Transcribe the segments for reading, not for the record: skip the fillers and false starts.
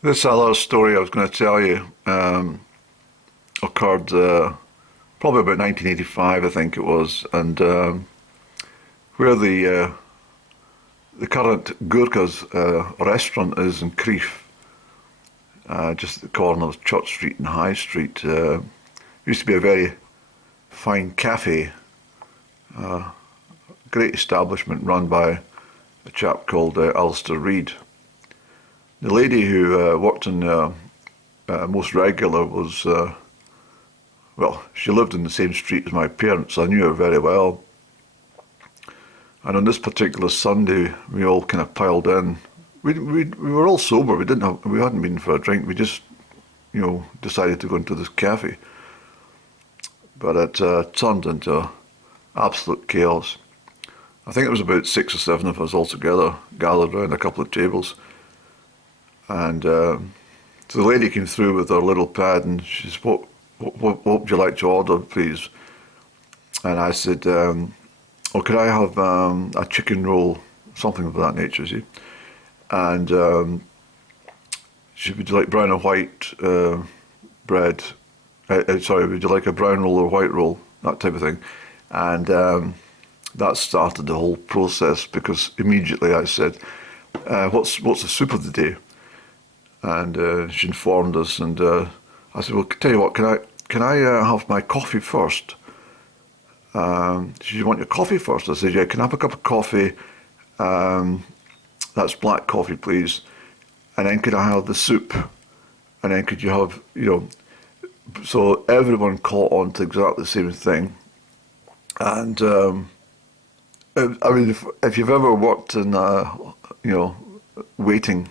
This other story I was going to tell you occurred probably about 1985, I think it was, and where the current Gurkha's restaurant is in Crieff, just at the corner of Church Street and High Street. Used to be a very fine cafe, great establishment run by a chap called Alistair Reid. The lady who worked in there most regular was, well, she lived in the same street as my parents, so I knew her very well. And on this particular Sunday, we all kind of piled in. We were all sober. We hadn't been for a drink. We just, decided to go into this cafe. But it turned into absolute chaos. I think it was about 6 or 7 of us all together, gathered around a couple of tables. And so the lady came through with her little pad and she said, what would you like to order, please? And I said, could I have a chicken roll, something of that nature, see? And she would you like brown or white bread? Sorry, would you like a brown roll or white roll? That type of thing. And that started the whole process because immediately I said, what's the soup of the day? And she informed us, and I said, well, tell you what, can I have my coffee first? She said, you want your coffee first? I said, yeah, can I have a cup of coffee? That's black coffee, please. And then could I have the soup? And then could you have, so everyone caught on to exactly the same thing. And I mean, if you've ever worked in, waiting,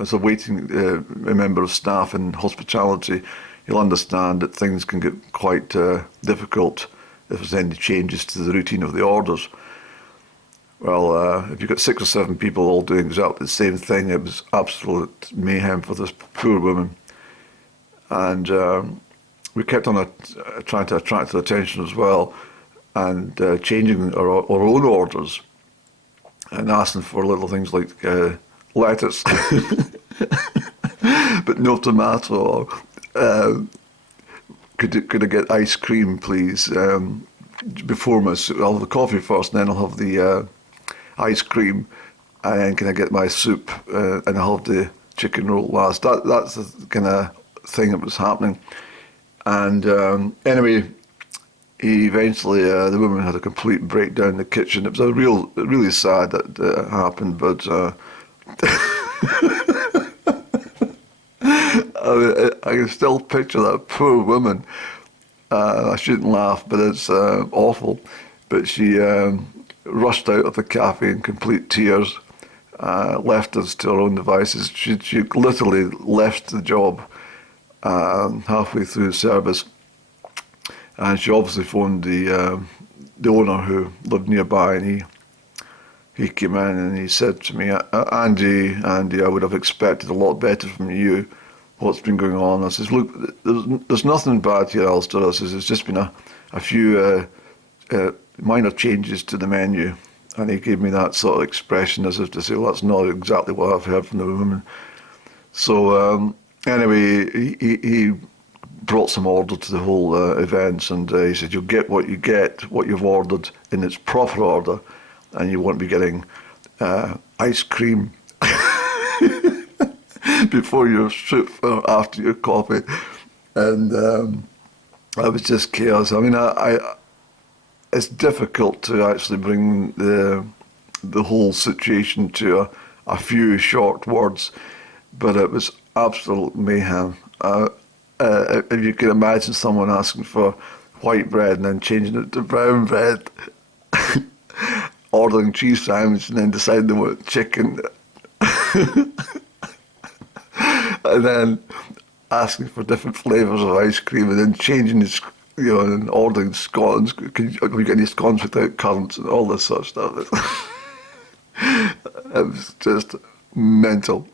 as a waiting member of staff in hospitality, you'll understand that things can get quite difficult if there's any changes to the routine of the orders. Well, if you've got 6 or 7 people all doing exactly the same thing, it was absolute mayhem for this poor woman. And we kept on trying to attract her attention as well, and changing our own orders and asking for little things like lettuce, but no tomato. Could I get ice cream, please? Before my soup, I'll have the coffee first, and then I'll have the ice cream, and then can I get my soup, and I'll have the chicken roll last. That's the kind of thing that was happening. And anyway, eventually the woman had a complete breakdown in the kitchen. It was really sad that it happened, but I can still picture that poor woman. I shouldn't laugh, but it's awful. But she rushed out of the cafe in complete tears, left us to our own devices. She literally left the job halfway through service, and she obviously phoned the owner who lived nearby, and he came in and he said to me, Andy, I would have expected a lot better from you. What's been going on? I says, look, there's nothing bad here, Alistair. I says, it's just been a few minor changes to the menu. And he gave me that sort of expression as if to say, well, that's not exactly what I've heard from the woman. So anyway, he brought some order to the whole events, and he said, you'll get what you've ordered in its proper order, and you won't be getting ice cream before your soup or after your coffee. And that was just chaos. I mean, it's difficult to actually bring the whole situation to a few short words, but it was absolute mayhem. If you can imagine someone asking for white bread and then changing it to brown bread, ordering cheese sandwich and then deciding they want chicken, and then asking for different flavours of ice cream and then changing it, and ordering scones. Can we get any scones without currants and all this sort of stuff? It was just mental.